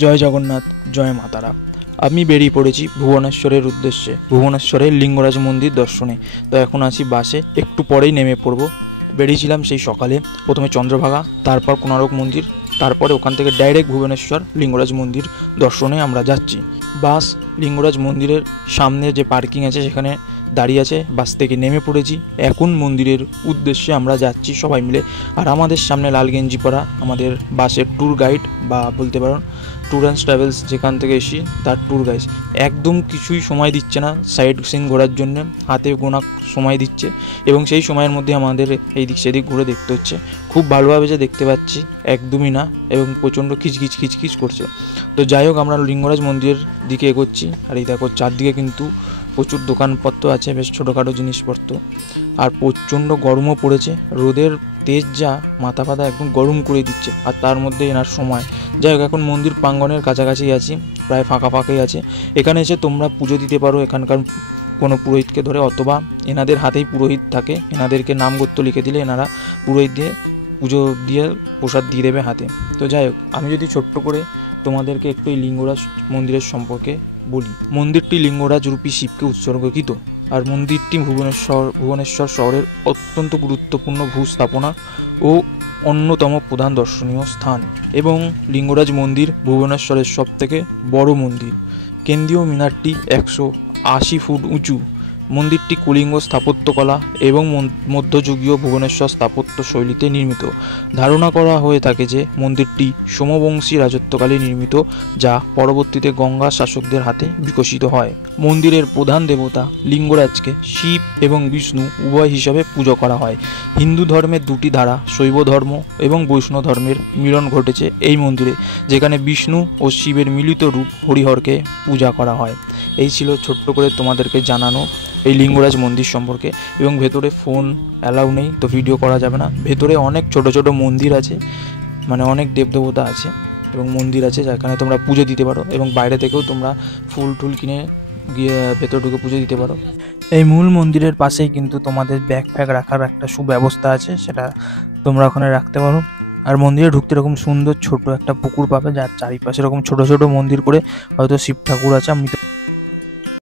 জয় জগন্নাথ, জয় মা তারা। আমি বেরিয়ে পড়েছি ভুবনেশ্বরের উদ্দেশ্যে, ভুবনেশ্বরের লিঙ্গরাজ মন্দির দর্শনে। তো এখন আছি বাসে, একটু পরেই নেমে পড়ব। বেরিয়েছিলাম সেই সকালে, প্রথমে চন্দ্রভাগা, তারপর কোণারক মন্দির, তারপরে ওখান থেকে ডাইরেক্ট ভুবনেশ্বর লিঙ্গরাজ মন্দির দর্শনে আমরা যাচ্ছি। বাস লিঙ্গরাজ মন্দিরের সামনে যে পার্কিং আছে সেখানে দাঁড়িয়ে আছে, বাস থেকে নেমে পড়েছি। এখন মন্দিরের উদ্দেশ্যে আমরা যাচ্ছি সবাই মিলে। আর আমাদের সামনে লাল গেঞ্জি পরা আমাদের বাসের ট্যুর গাইড, বা বলতে পারেন ট্যুর অ্যান্ড ট্রাভেলস যেখান থেকে এসি তার ট্যুর গাইড, একদম কিছুই সময় দিচ্ছে না সাইড সিন ঘোরার জন্য, হাতে গোনা সময় দিচ্ছে এবং সেই সময়ের মধ্যে আমাদের এই দিক সেদিক ঘুরে দেখতে হচ্ছে। খুব ভালোভাবে যে দেখতে পাচ্ছি একদমই না, এবং প্রচণ্ড খিচখিচ খিচখিচ করছে। তো যাই হোক, আমরা লিঙ্গরাজ মন্দিরের দিকে এগোচ্ছি। আর এই দেখো চারদিকে কিন্তু প্রচুর দোকানপত্র আছে, বেশ ছোটোখাটো জিনিসপত্র। আর প্রচণ্ড গরমও পড়েছে, রোদের তেজ যা মাথা ফাথা একদম গরম করে দিচ্ছে। আর তার মধ্যে এনার সময়, যাই হোক এখন মন্দির প্রাঙ্গণের কাছাকাছি আছি, প্রায় ফাঁকা ফাঁকাই আছে। এখানে এসে তোমরা পুজো দিতে পারো এখানকার কোনো পুরোহিতকে ধরে, অথবা এনাদের হাতেই পুরোহিত থাকে, এনাদেরকে নামগোত্র লিখে দিলে এনারা পুরোহিত দিয়ে পুজো দিয়ে প্রসাদ দিয়ে দেবে হাতে। তো যাই হোক, আমি যদি ছোট্ট করে তোমাদেরকে একটু এই লিঙ্গরাজ মন্দিরের সম্পর্কে বলি। মন্দিরটি লিঙ্গরাজ রূপী শিবকে উৎসর্গিত। আর মন্দিরটি ভুবনেশ্বর শহরের অত্যন্ত গুরুত্বপূর্ণ ভূস্থাপনা ও অন্যতম প্রধান দর্শনীয় স্থান। এবং লিঙ্গরাজ মন্দির ভুবনেশ্বরের সবথেকে বড় মন্দির। কেন্দ্রীয় মিনারটি 180 ফুট উঁচু। মন্দিরটি কলিঙ্গ স্থাপত্যকলা এবং মধ্যযুগীয় ভুবনেশ্বর স্থাপত্য শৈলীতে নির্মিত। ধারণা করা হয়ে থাকে যে মন্দিরটি সোমবংশী রাজত্বকালে নির্মিত, যা পরবর্তীতে গঙ্গা শাসকদের হাতে বিকশিত হয়। মন্দিরের প্রধান দেবতা লিঙ্গরাজকে শিব এবং বিষ্ণু উভয় হিসাবে পুজো করা হয়। হিন্দু ধর্মের দুটি ধারা, শৈব ধর্ম এবং বৈষ্ণব ধর্মের মিলন ঘটেছে এই মন্দিরে, যেখানে বিষ্ণু ও শিবের মিলিত রূপ হরিহরকে পূজা করা হয়। এই ছিল ছোট্ট করে তোমাদেরকে জানানো এই লিঙ্গরাজ মন্দির সম্পর্কে। এবং ভেতরে ফোন অ্যালাউ নেই, তো ভিডিও করা যাবে না। ভেতরে অনেক ছোট ছোট মন্দির আছে, মানে অনেক দেবদেবতা আছে এবং মন্দির আছে যেখানে তোমরা পুজো দিতে পারো, এবং বাইরে থেকেও তোমরা ফুল টুল কিনে গিয়ে ভেতরে ঢুকে পুজো দিতে পারো। এই মূল মন্দিরের পাশেই কিন্তু তোমাদের ব্যাগ ফ্যাগ রাখার একটা সুব্যবস্থা আছে, সেটা তোমরা ওখানে রাখতে পারো। আর মন্দিরে ঢুকতে এরকম সুন্দর ছোট একটা পুকুর পাবে, যার চারিপাশে এরকম ছোট ছোট মন্দির করে হয়তো শিব ঠাকুর আছে। আমি